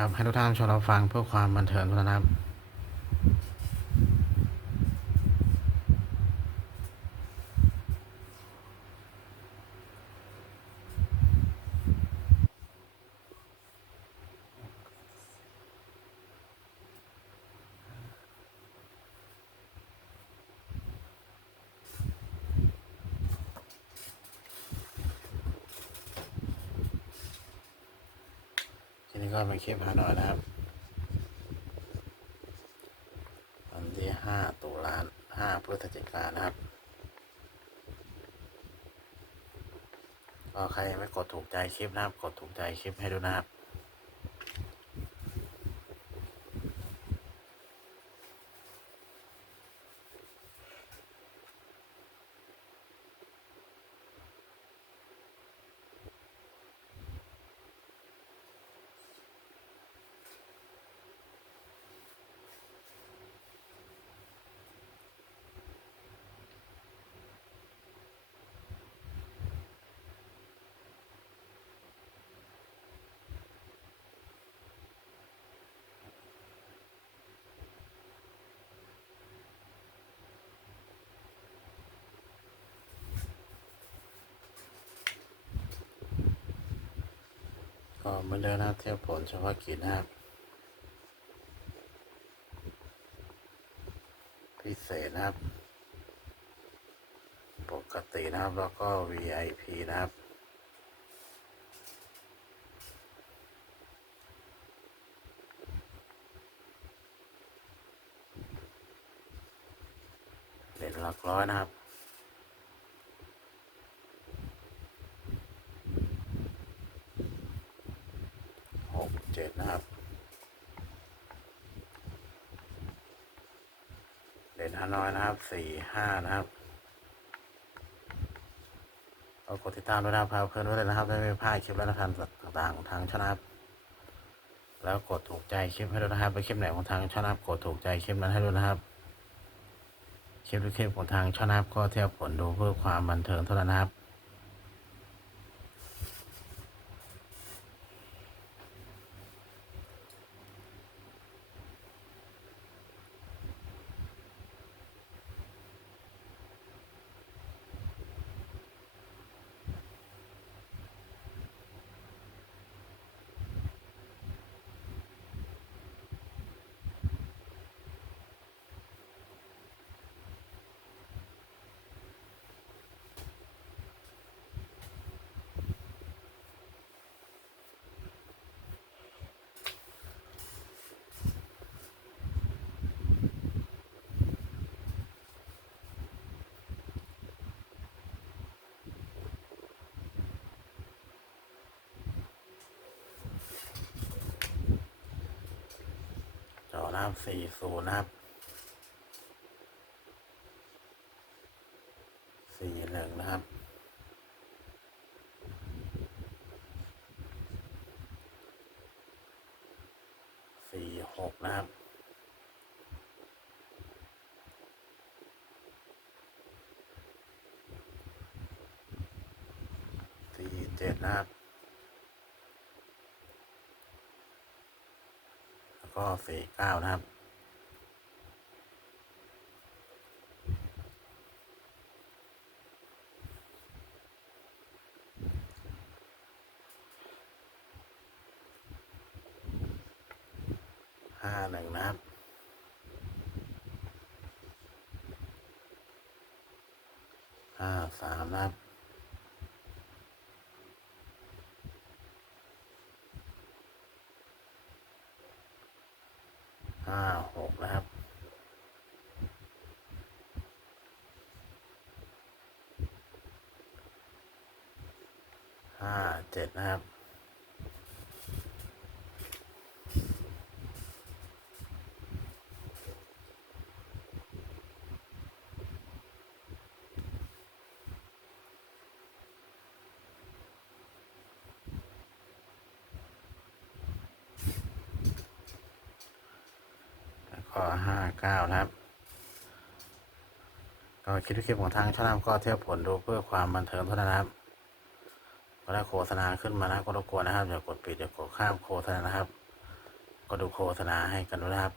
ครับให้ทุกท่านชมเราฟังเพื่อความบันเทิงเท่านั้นครับ นี้ก็เป็นคลิปฮานอยนะครับวันที่ห้าตุลาห้าพฤศจิกายนะครับ ก็ใครยังไม่กดถูกใจคลิปนะครับ กดถูกใจคลิปให้ดูนะครับ ก็เมือเดินะครับเที่ยวผลเฉพาะกิจนะครับ พิเศษนะครับ ปกตินะครับ แล้วก็ VIP นะครับเหรียญหลักร้อยนะครับ หกเจ็ดนะครับเหรียญฮานอยนะครับสี่ห้านะครับเอากดติดตามด้วยนะครับพาเพื่อนไว้เลยนะครับได้ไม่พลาดคลิปและทางต่างๆของทางชนะครับ แล้วกดถูกใจคลิปให้ด้วยนะครับ ไปคลิปไหนของทางชนะครับกดถูกใจคลิปนั้นให้ด้วยนะครับคลิปทุกคลิปของทางชนะครับก็เทียวผลดูเพื่อความบันเทิงเท่านั้นนะครับ สี่ศูนย์นะครับสี่หนึ่งนะครับสี่หกนะครับสี่เจ็ดนะครับ ก็สี่เก้านะครับ ห้าหนึ่งนะครับห้าสามนะครับ ห้าหกนะครับ ห้าเจ็ดนะครับ ก็ห้าเก้านะครับ ก็คลิปคลิปของทางช่องก็เที่ยวผลดูเพื่อความบันเทิงเท่านั้นนะครับเวลาโฆษณาขึ้นมานะก็รบกวนนะครับอย่ากดปิดอย่ากดข้ามโฆษณานะครับ ก็ดูโฆษณาให้กันด้วยนะครับ